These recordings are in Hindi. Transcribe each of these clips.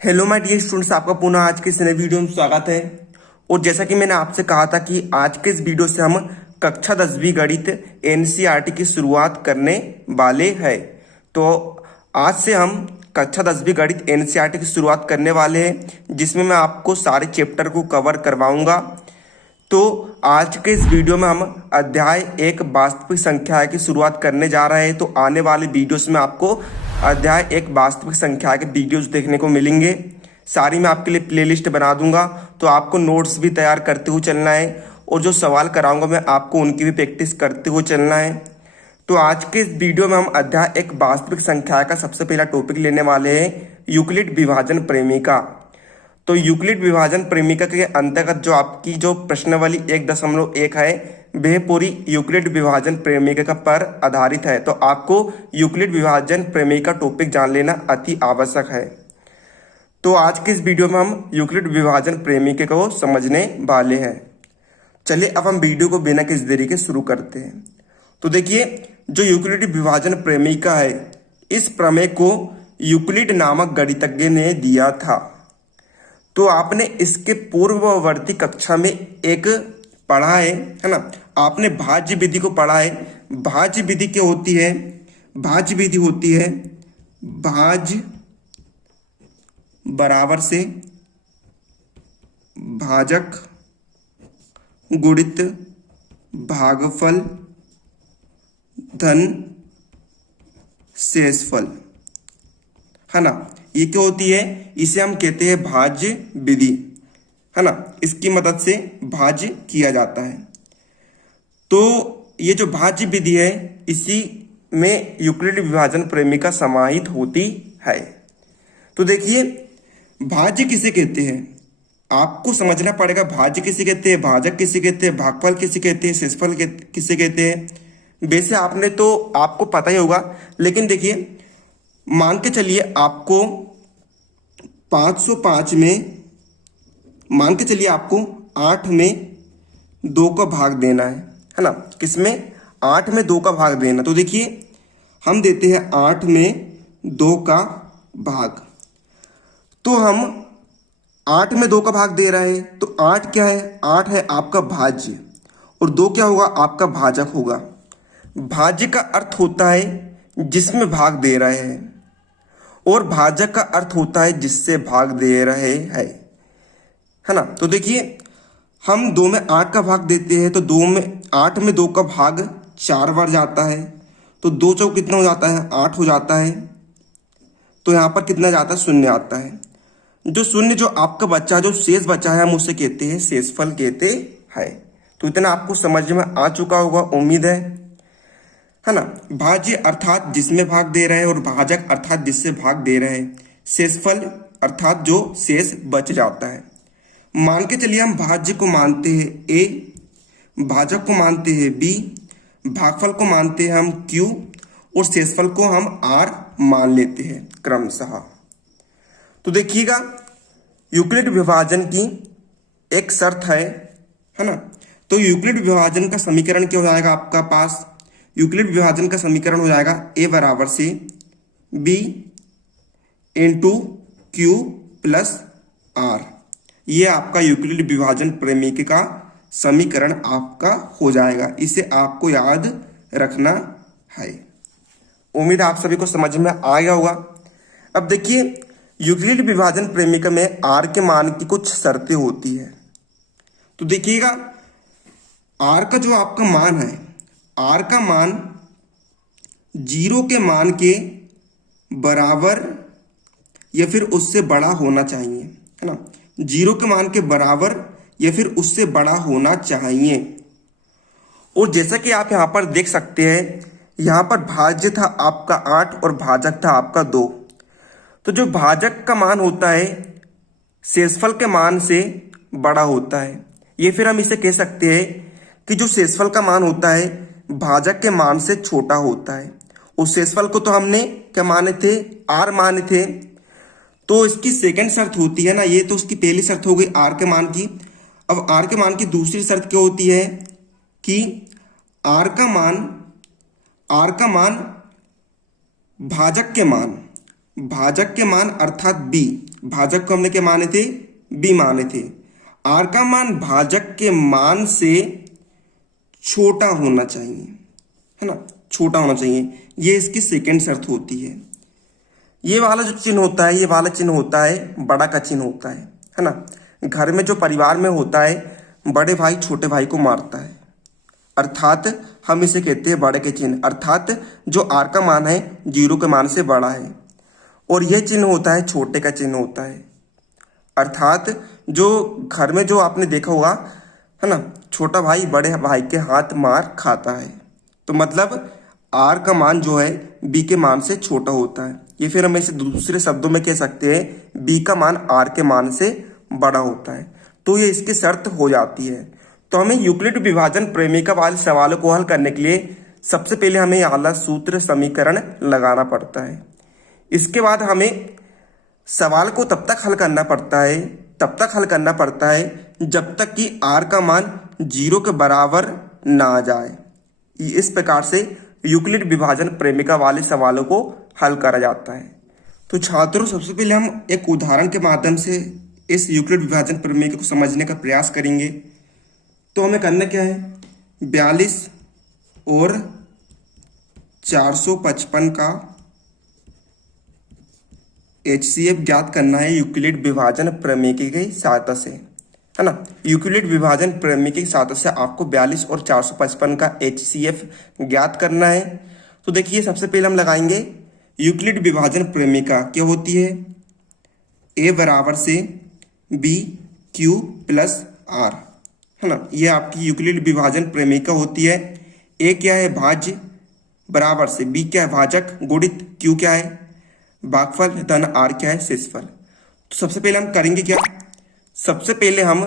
हेलो माय डियर स्टूडेंट्स, आपका पुनः आज के इस नए वीडियो में स्वागत है। और जैसा कि मैंने आपसे कहा था कि आज के इस वीडियो से हम कक्षा 10वीं गणित एनसीईआरटी की शुरुआत करने वाले हैं। तो आज से हम कक्षा 10वीं गणित एनसीईआरटी की शुरुआत करने वाले हैं, जिसमें मैं आपको सारे चैप्टर को कवर करवाऊंगा। तो आज के इस वीडियो में हम अध्याय 1 वास्तविक संख्या की शुरुआत करने जा रहे हैं। तो आने वाले वीडियोस में आपको अध्याय 1 वास्तविक संख्या के वीडियोस देखने को मिलेंगे। सारी मैं आपके लिए प्लेलिस्ट बना दूंगा, तो आपको नोट्स भी तैयार करते हुए चलना है और जो सवाल कराऊंगा मैं आपको उनकी भी प्रैक्टिस करते हुए चलना है। तो आज के इस वीडियो में हम अध्याय 1 वास्तविक संख्या का सबसे पहला टॉपिक लेने वाले हैं, यूक्लिड विभाजन प्रेमिका। तो यूक्लिड विभाजन प्रेमिका के अंतर्गत जो आपकी जो प्रश्नावली 1.1 है, वह पूरी यूक्लिड विभाजन प्रेमिका पर आधारित है। तो आपको यूक्लिड विभाजन प्रेमिका टॉपिक जान लेना अति आवश्यक है। तो आज के इस वीडियो में हम यूक्लिड विभाजन प्रेमिका को समझने वाले हैं। चलिए अब हम वीडियो को बिना किसी देरी के शुरू करते हैं। तो देखिए, जो यूक्लिड विभाजन प्रेमिका है, इस प्रमेय को यूक्लिड नामक गणितज्ञ ने दिया था। तो आपने इसके पूर्ववर्ती कक्षा में एक पढ़ा है ना, आपने भाज्य विधि को पढ़ा है। भाज्य विधि क्या होती है? भाज्य विधि होती है भाज्य बराबर से भाजक गुणित भागफल धन शेषफल, है ना। ये क्या होती है? इसे हम कहते हैं भाज्य विधि, है ना। इसकी मदद से भाज्य किया जाता है। तो ये जो भाज्य विधि है, इसी में यूक्लिड विभाजन प्रेमिका समाहित होती है। तो देखिए, भाज्य किसे कहते हैं आपको समझना पड़ेगा। भाज्य किसे कहते हैं, भाजक किसे कहते हैं, भागफल किसे कहते हैं, शेषफल किसे कहते हैं। वैसे आपने तो आपको पता ही होगा, लेकिन देखिए, मान के चलिए आपको 505 में, मान के चलिए आपको 8 में 2 का भाग देना है ना। किसमें? 8 में 2 का भाग देना। तो देखिए, हम देते हैं 8 में 2 का भाग। तो हम 8 में 2 का भाग दे रहे हैं, तो 8 क्या है? 8 है आपका भाज्य, और 2 क्या होगा? आपका भाजक होगा। भाज्य का अर्थ होता है जिसमें भाग दे रहे हैं, और भाजक का अर्थ होता है जिससे भाग दे रहे हैं, है ना। तो देखिए, हम 2 में 8 का भाग देते हैं, तो 8 में 2 का भाग 4 बार जाता है। तो 2 चौक कितना हो जाता है? 8 हो जाता है। तो यहाँ पर कितना जाता है? 0 आता है। जो शून्य जो आपका बच्चा, जो शेष बचा है, हम उसे कहते हैं शेषफल कहते हैं। तो इतना आपको समझ में आ चुका होगा, उम्मीद है ना। भाज्य अर्थात जिसमें भाग दे रहे हैं, और भाजक अर्थात जिससे भाग दे रहे हैं। शेषफल अर्थात जो शेष बच जाता है। मान के चलिए, हम भाज्य को मानते हैं ए, भाजक को मानते हैं बी, भागफल को मानते हैं हम क्यू, और शेषफल को हम आर मान लेते हैं क्रमशः। तो देखिएगा, यूक्लिड विभाजन की एक शर्त है ना। तो यूक्लिड विभाजन का समीकरण क्या हो जाएगा आपका पास? यूक्लिड विभाजन का समीकरण हो जाएगा ए बराबर से B into Q plus R. ये आपका यूक्लिड विभाजन प्रेमिका का समीकरण आपका हो जाएगा। इसे आपको याद रखना है। उम्मीद आप सभी को समझ में आ गया होगा। अब देखिए, यूक्लिड विभाजन प्रेमिका में आर के मान की कुछ शर्तें होती है। तो देखिएगा, आर का जो आपका मान है, आर का मान 0 के मान के बराबर या फिर उससे बड़ा होना चाहिए, है ना। 0 के मान के बराबर या फिर उससे बड़ा होना चाहिए। और जैसा कि आप यहां पर देख सकते हैं, यहां पर भाज्य था आपका 8 और भाजक था आपका 2। तो जो भाजक का मान होता है, शेषफल के मान से बड़ा होता है। ये फिर हम इसे कह सकते हैं कि जो शेषफल का मान होता है, भाजक के मान से छोटा होता है। उस शेषफल को तो हमने क्या माने थे? आर माने थे। तो इसकी सेकंड शर्त होती है ना, ये तो उसकी पहली शर्त हो गई आर के मान की। अब आर के मान की दूसरी शर्त क्या होती है कि आर का मान भाजक के मान अर्थात बी, भाजक को हमने क्या माने थे, b माने थे। r का मान भाजक के मान से छोटा होना चाहिए, है ना, छोटा होना चाहिए। ये इसकी सेकंड शर्त होती है। ये वाला जो चिन्ह होता है, ये वाला चिन्ह होता है बड़ा का चिन्ह होता है ना। घर में जो परिवार में होता है, बड़े भाई छोटे भाई को मारता है, अर्थात हम इसे कहते हैं बड़े के चिन्ह, अर्थात जो आर का मान है 0 के मान से बड़ा है। और यह चिन्ह होता है छोटे का चिन्ह होता है, अर्थात जो घर में जो आपने देखा होगा, है ना, छोटा भाई बड़े भाई के हाथ मार खाता है, तो मतलब आर का मान जो है बी के मान से छोटा होता है। ये फिर हम इसे दूसरे शब्दों में कह सकते हैं बी का मान आर के मान से बड़ा होता है। तो ये इसकी शर्त हो जाती है। तो हमें यूक्लिड विभाजन प्रेमिका वाले सवालों को हल करने के लिए सबसे पहले हमें आला सूत्र समीकरण लगाना पड़ता है। इसके बाद हमें सवाल को तब तक हल करना पड़ता है जब तक कि आर का मान 0 के बराबर ना आ जाए। इस प्रकार से यूक्लिड विभाजन प्रेमिका वाले सवालों को हल करा जाता है। तो छात्रों, सबसे पहले हम एक उदाहरण के माध्यम से इस यूक्लिड विभाजन प्रमेय को समझने का प्रयास करेंगे। तो हमें करना क्या है, 42 और 455 का HCF ज्ञात करना है यूक्लिड विभाजन प्रमेय की सहायता से, है ना। यूक्लिड विभाजन प्रमेय की सहायता से आपको 42 और 455 का HCF ज्ञात करना है। तो देखिए, सबसे पहले हम लगाएंगे यूक्लिड विभाजन प्रमेयिका क्या होती है, a बराबर से b q प्लस r, है ना। ये आपकी यूक्लिड विभाजन प्रमेयिका होती है। a क्या है, भाज्य, बराबर से b क्या है, भाजक, गुणित q क्या है, भागफल, धन r क्या है, शेषफल। तो सबसे पहले हम करेंगे क्या, सबसे पहले हम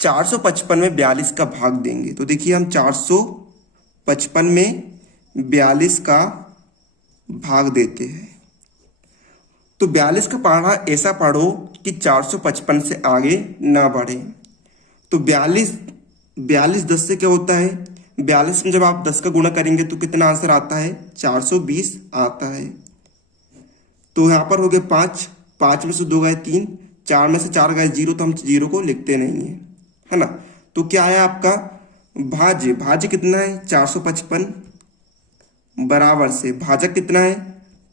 455 में 42 का भाग देंगे। तो देखिए, हम 455 में 42 का भाग देते हैं। तो 42 का पढ़ा ऐसा पढ़ो कि 455 से आगे ना बढ़े। तो 42 10 से क्या होता है, 42 में जब आप 10 का गुणा करेंगे तो कितना आंसर आता है, 420 आता है। तो यहाँ पर हो गए 5 में से 2 गए 3, 4 में से 4 गए 0, तो हम 0 को लिखते नहीं है ना। तो क्या है आपका भाज्य कितना है, 455, बराबर से भाजक कितना है,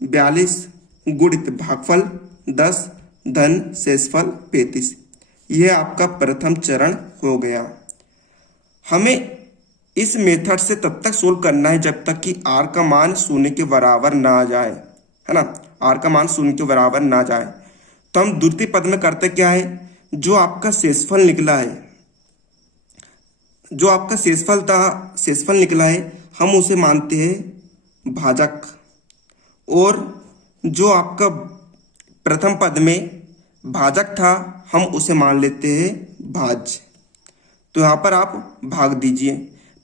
42, गुणित भागफल 10, धन शेषफल 35। यह आपका प्रथम चरण हो गया। हमें इस मेथड से तब तक सोल्व करना है जब तक कि आर का मान 0 के बराबर ना आ जाए, है ना, आर का मान 0 के बराबर ना जाए। तो हम द्वितीय पद में करते क्या है, जो आपका शेषफल निकला है, जो आपका शेषफल निकला है, हम उसे मानते हैं भाजक, और जो आपका प्रथम पद में भाजक था हम उसे मान लेते हैं भाज्य। तो यहाँ पर आप भाग दीजिए।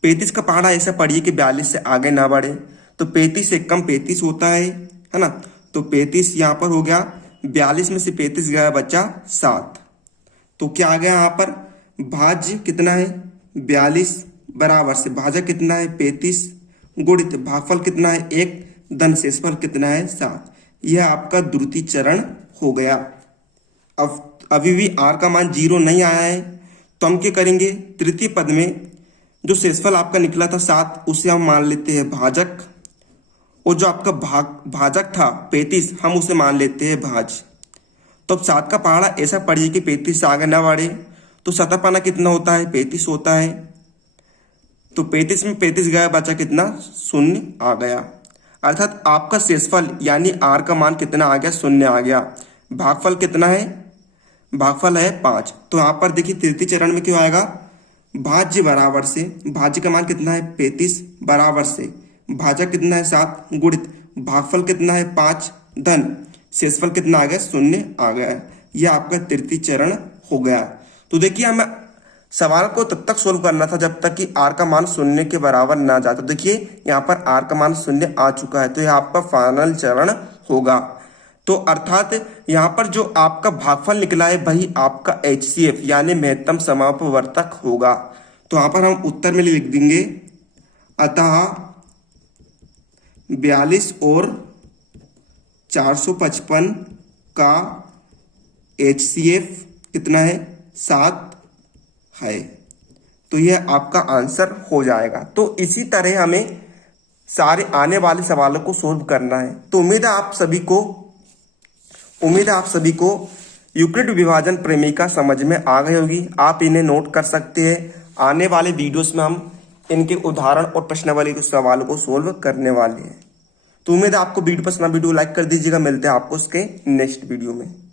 35 का पहाड़ा ऐसा पढ़िए कि 42 से आगे ना बढ़े। तो 35 से कम 35 होता है ना। तो 35 यहाँ पर हो गया, 42 में से 35 गया, बचा 7। तो क्या आ गया यहाँ पर, भाज्य कितना है 42, बराबर से भाजक कितना है 35, गुणित भागफल कितना है 1, धन शेषफल कितना है 7। यह आपका द्वितीय चरण हो गया। अब अभी भी आर का मान 0 नहीं आया है, तो हम क्या करेंगे, तृतीय पद में जो शेषफल आपका निकला था 7, उसे हम मान लेते हैं भाजक, और जो आपका भाजक था 35, हम उसे मान लेते हैं भाज्य। तो अब 7 का पहाड़ा ऐसा पढ़िए कि 35 से आगे ना बढ़े। तो शतपाना कितना होता है, 35 होता है। तो 35 में 35 गया, बचा कितना, 0 आ गया। अर्थात आपका शेषफल यानी आर का मान कितना आ गया, 0 आ गया। भागफल कितना है, भागफल है 5। तो यहाँ पर देखिए तृतीय चरण में क्यों आएगा, भाज्य बराबर से, भाज्य का मान कितना है 35, बराबर से भाजक कितना है 7, गुणित भागफल कितना है 5, धन शेषफल कितना आ गया, 0 आ गया। यह आपका तृतीय चरण हो गया। तो देखिए, हमें सवाल को तब तक सोल्व करना था जब तक कि आर का मान 0 के बराबर ना जाता। देखिए यहाँ पर आर का मान 0 आ चुका है, तो यह आपका फाइनल चरण होगा। तो अर्थात यहाँ पर जो आपका भागफल निकला है वही आपका HCF यानी महत्तम समापवर्तक होगा। तो यहाँ पर हम उत्तर में लिख देंगे, अतः 42 और 455 का HCF कितना है 7 है। तो यह आपका आंसर हो जाएगा। तो इसी तरह हमें सारे आने वाले सवालों को सोल्व करना है। तो उम्मीद है आप सभी को यूक्लिड विभाजन प्रेमिका समझ में आ गई होगी। आप इन्हें नोट कर सकते हैं। आने वाले वीडियोस में हम इनके उदाहरण और प्रश्नावली के सवालों को सोल्व करने वाले हैं। तो उम्मीद है आपको वीडियो पसंद, वीडियो लाइक कर दीजिएगा। मिलते हैं आपको उसके नेक्स्ट वीडियो में।